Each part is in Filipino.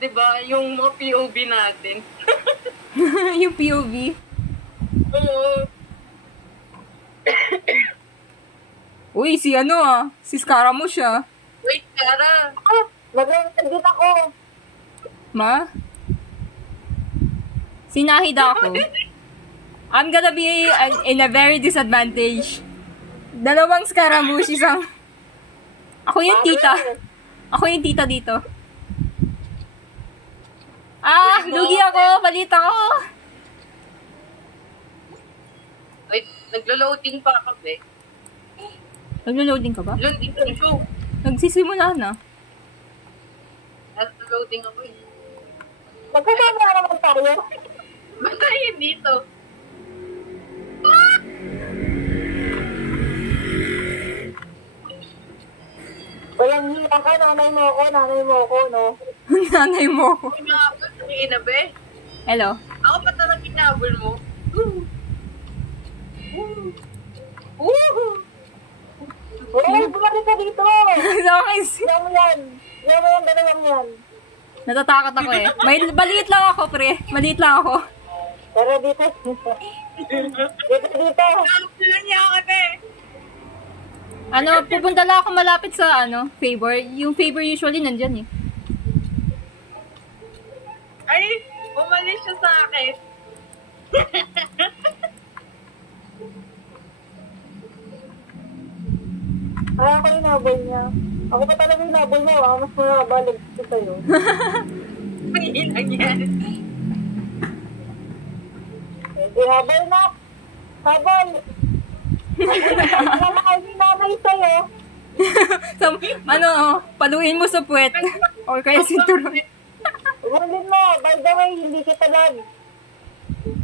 Diba? Yung mga POV natin. Yung POV. Oo. Uy, si ano si Scaramouche Wait, Kara. Nag-edit ako. Ma? Sinahid ako. I'm gonna be in a very disadvantage. Dalawang Scaramouche, isang... Ako yung tita. Ako yung tita dito. Lugi ako! Palit ako! Wait, naglo-loading pa ako, eh. Naglo-loading ka ba? Loading ko na show. Nagsisimula na. Naglo-loading ako, eh. Magkasama na naman tayo. Ba't tayo dito? Walang hila ka, nanay mo ako, no? Nanay mo ako. Hinabol, sabihin na, be. Hello? Ako pa talagang hinabol mo. Uy, bumalik ka dito! Sa akin, Yan mo yan! Yan mo yan, dalawang yan. natatakot ako eh. Maliit lang ako, pre. Maliit lang ako. Pero dito. Dito. Hinabol niya ako, be. Pupunta lang ako malapit sa, favor. Yung favor usually nandyan eh. Ay, umalis siya sa akin. Ay, ako yung nabol niya. Ako pa talaga yung nabol mo. Ako mas makabalag ko sa'yo. Hindi lang yan. Hindi, habol na. Habol. Ano kayo yung nanay sa'yo? So, paluin mo sa puwet. Or kaya sinturon. Hulin mo. By the way, hindi kita lag.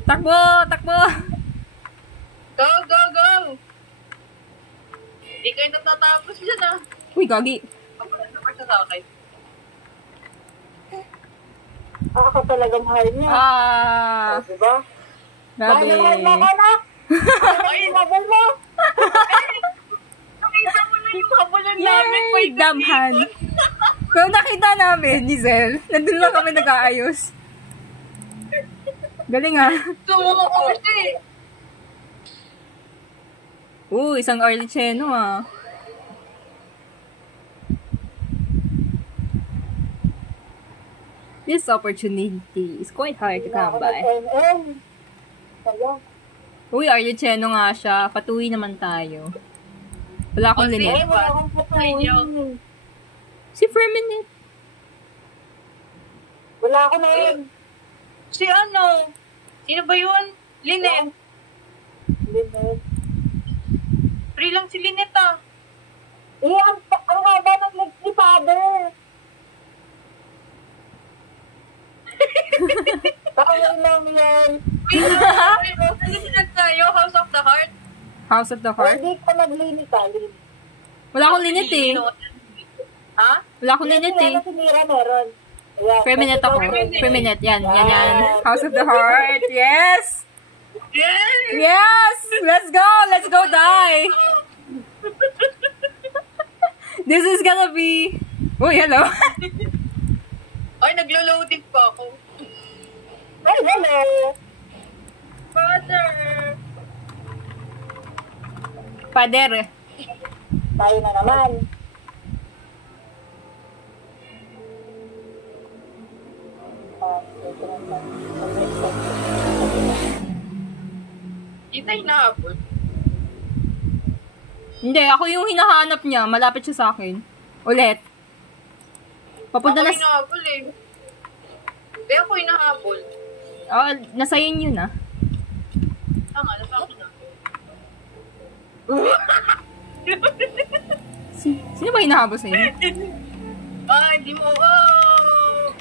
Takbo! Takbo! Go, go, go! Hindi kayo natatapos dyan, Uy, gagi. Kapalas naman siya sa akin. Ako talaga mahal niya. Diba? Grabe. Mahal na mahal mo ako, anak. Ay, nabol mo. Nakita mo na yung habulan namin. Yay! May Damhan. Pero nakita namin, ni Zel, nandun lang kami nag-aayos. Galing Sumuko ko siya eh. Isang early cheno This opportunity is quite hard to come by. Early cheno nga siya. Patuwi naman tayo. Wala akong linet. Wala akong patuloy. Si Ferminate. Wala ako na yun. Si ano? Sino ba yun? Lynette. Linet. Free lang si Lynette Ang haba ng legs ni Father. Kaya lang yan. Wait, ano sinag tayo? House of the Heart? House of the Heart. Hindi ka naglinis, Alin. Wala akong linet eh. Ha? Wala akong linet eh. Ano si Mira meron? Ayan. Ferminate ako. Ferminate. Yan. House of the Heart. Yes! Yes! Yes! Let's go! Let's go die! This is gonna be... Uy, hello! Ay, naglo-loading pa ako. Ay, hello! Father! Pader. Tayo na naman. Kita hinahabol. Hindi, ako yung hinahanap niya. Malapit siya sa akin. Ulit. Papunta Ako na... hinahabol eh. Hindi ako hinahabol. Nasa yun yun Tanga, nasa ako na. Sino ba hinahabol sa inyo? Hindi mo. Oh!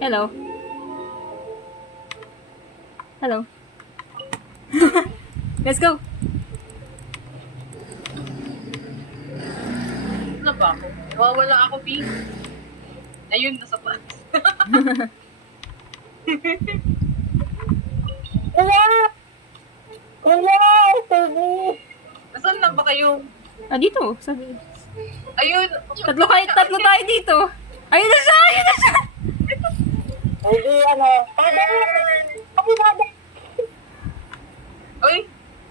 Hello. Hello. Let's go. Ano ba ako? Nawawala ako, Pink. Ayun, nasa pa. Kuya! Kuya! Baby! Nasaan Nasaan ba kayo? Ah, dito. Sabi. Ayun. Tatlo tayo dito. Ayun na siya! Ayun na siya! Hindi, father! Ako father! Uy,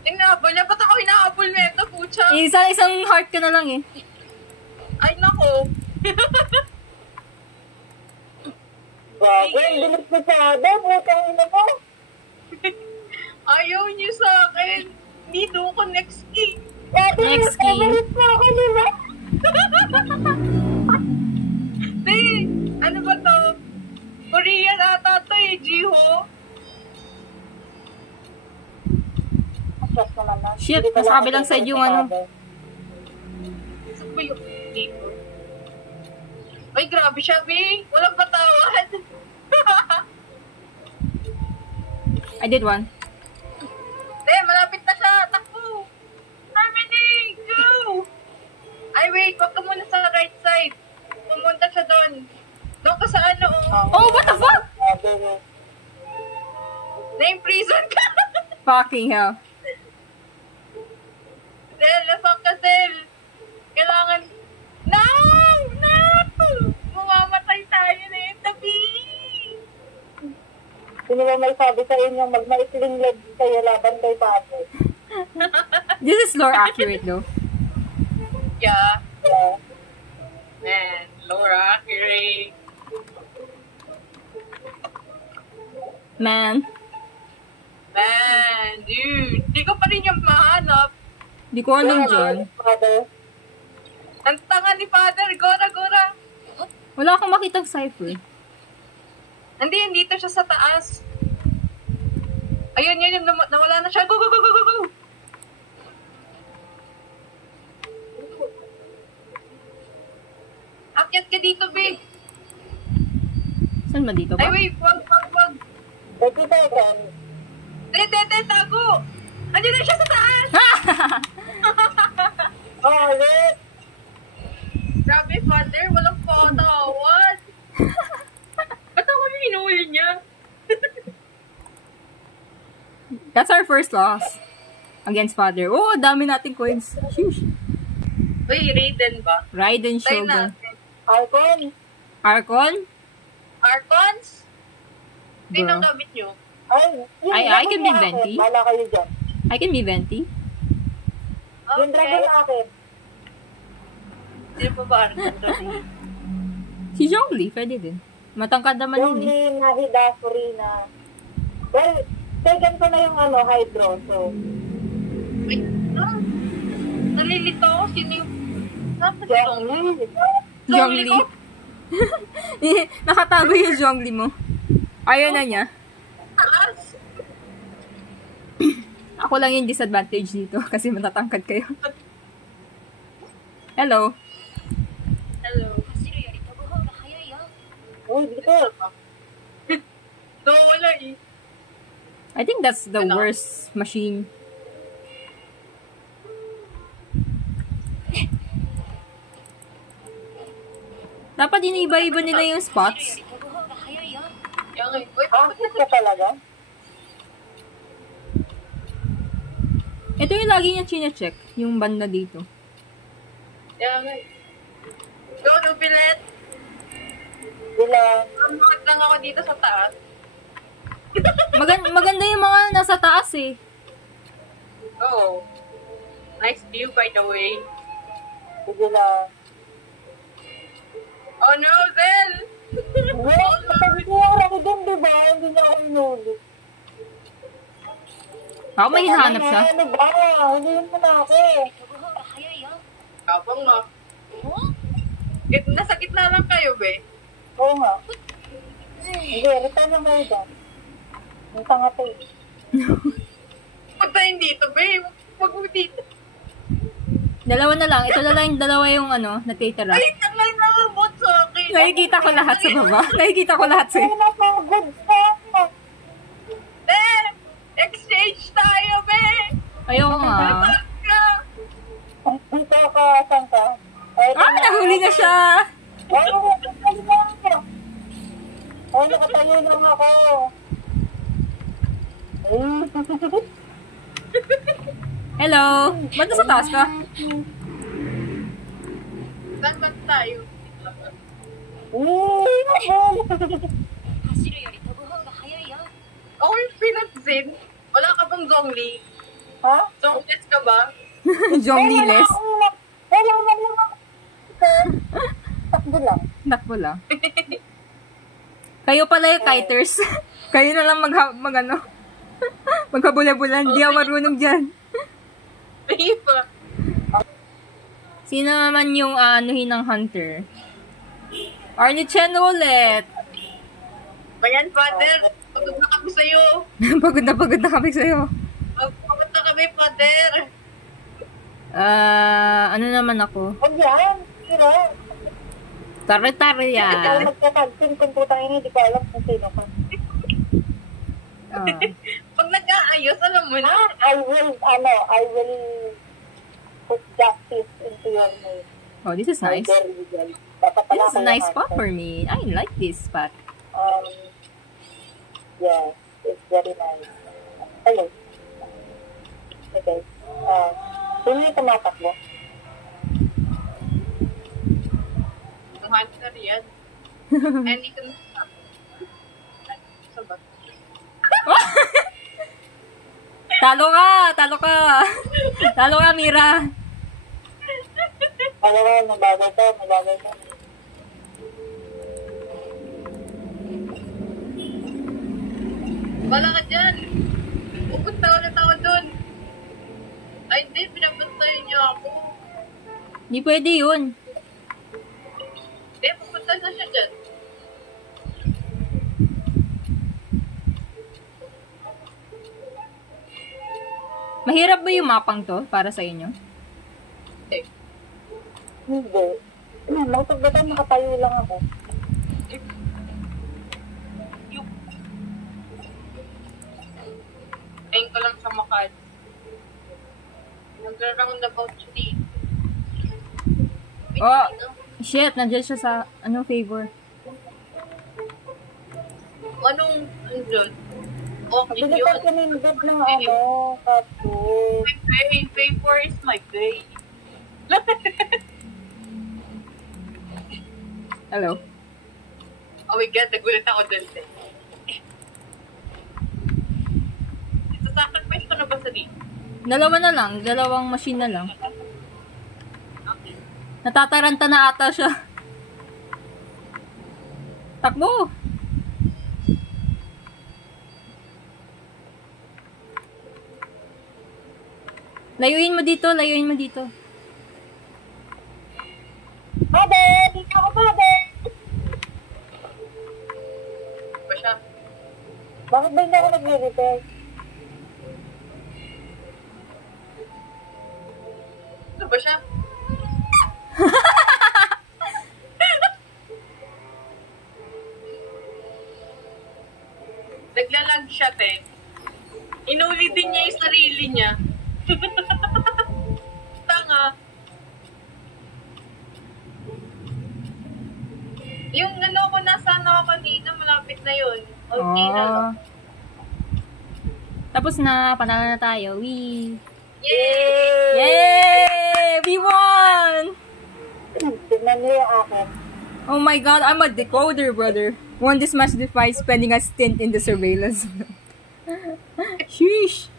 inahabol niya. Ba't ako hinahabol nito, pucha? Isang heart ka na lang eh. Ay, nako. Bago, ang bilis na father. Butang ina mo. Ayaw niyo sa akin. Dito ko next key. Father, Next key. bilis na ako, di ba? Di, ano ba to? Korean ata to eh, Jiho. Stress naman na. Shit, Hindi ko nasa lang kabilang ako side yung ano. father. Saan ba yung dito? Ay, grabe siya, Bing. Walang patawad. I did one. Te, malapit na siya. Takbo. Harmony, go! Ay, wait. Wag ka muna sa right side. Pumunta siya doon. Doon ka sa ano, oh. Oh, what the fuck? Father, Na-imprison ka. Fucking hell. Del, lasok ka, Del. Kailangan... No! No! Mamamatay tayo na yung tabi. sino ba may sabi sa inyo, magmaisling leg kayo laban kay father? This is lore accurate though. Yeah. Yeah. Man, Laura, Kiri. Man, Man, dude. Di ko pa rin yung mahanap. di ko alam dyan. Father, Ang tanga ni Father. Gora, gora. Wala akong makitang cipher. Hindi, dito siya sa taas. Ayun, yun, nawala na siya. Go, go, go, go, go, go. Akyat ka dito, Big. Saan ba dito Ay, ba? wait, wag. 30 seconds. Te, tago. Andiyan na siya sa taas. Oh, wait. Grabe, Father, walang patawad. Ba't ako yung hinuli niya? That's our first loss. Against father. Oh, dami nating coins. Sheesh. Uy, Raiden ba? Raiden Tayo Shogun. natin. Arcon. Archon? Archons? Hindi Bro. nang gamit nyo. I can be venti. Bala kayo dyan. I can be venti. Yung dragon na akin. Sino pa ba Archon? Si Zhongli, pwede din. Matangkad naman Yung yun eh. ni Nahida Furina. Well, taken ko na yung hydro. So, Wait, nalilito ako. Sino yung... Dapat si Zhongli. Zhongli. ko? Nakatago yung Zhongli mo. Ayaw na niya. Taas. Ako lang yung disadvantage dito kasi matatangkad kayo. Hello. Hello. uy, dito. So, wala eh. I think that's the Ano? worst machine. Dapat iniiba-iba nila yung spots. Yung, wait, Active ka talaga? Ito yung lagi niya chine-check, yung banda dito. yung, go, Nubilet. Sila. Amat lang ako dito sa taas. Maganda yung mga nasa taas eh. Oh. Nice view, by the way. Sila. Oh no, Zel! Wait, sabi ko yung Rocky din, di ba? Hindi niya ako inuli. Ako may hinahanap siya. Ano ba? Huliin mo na ako. Kapang nga. Nasa gitna lang kayo, be. Oo nga. Hindi, return na kayo dyan. Yung tanga to. Puntahin dito, be. Wag mo dito. Dalawa na lang. Ito na lang yung dalawa yung natitira. Ay, tangal na mabot sa akin. Nakikita ko lahat sa baba. Nakikita ko lahat Ay, sa'yo. nasa good stuff. Be! Exchange tayo, be! Ayaw nga. Saan ka? Dito ka, saan ka? Ay, Nahuli na siya! Ay, nakatayo na ako. Ay, nakatayo lang ako. Ay, Hello? Ba't nasa taas ka? Saan ba tayo? Ako yung pinansin. Wala ka bang Zhongli? Ha? Zongless ka ba? Zhongliles. Wala lang ako. Takbo lang. Takbo lang. Kayo pala yung kiters. Kayo na lang maghabula-bulan. Hindi ako marunong dyan. Hindi pa. Sino naman yung anuhin ng hunter? Arnie Chen ulit. Bayan, father. Pagod na kami sa'yo. pagod na kami sa'yo. Pagod na kami, father. Ano naman ako? Huwag yan. Sira. Tare-tare Ikaw yan. magkatagsin kung putang ini, di ko alam kung sino ka. Pag nag-aayos, alam mo na. I will put justice into your name. Oh, this is nice. Very legal. Dapat pala This is a kayo nice master. spot for me. I like this spot. Yeah, it's very nice. Hello. Okay. Sino yung tumatakbo? Ang hunter yan. Hindi ka na. Saan ba? Talo ka, Mira. Ano na, may bagay ka. Wala ka dyan. Pupunta ulit ako dun. Ay, hindi. Pinapuntayan niyo ako. Hindi pwede yun. Hindi, pupunta na siya dyan. Mahirap ba yung mapang to para sa inyo? Eh, Hindi. Magpagbatan, nakatayo lang ako. Ayun ko lang sa Makati. Nag-round about today. Oh, shit, nandiyan siya sa, favor. Anong, andun? Okay Pagbilitan yun. ko nindot ng kaso. Hey, favor is my babe. Hello? Oh my God, nagulat ako dun. Sasacrifice ko na ba sa dito? Dalawa na lang, dalawang machine na lang. Okay. Natataranta na ata siya. Takbo! Layuin mo dito. Babe! Dito ako, babe! Ba siya? Bakit ba hindi ako nag-repair? Ano ba siya? Naglalag siya, te. Inulitin niya yung sarili niya. Tanga. Yung ano ko, nasa ako kanina, malapit na yun. Okay na. Oh. Tapos na, panalo na tayo. Wee! Yay! Yay! We won! Tignan niyo yung akin. Oh my god, I'm a decoder, brother. Won this match despite spending a stint in the surveillance. Sheesh!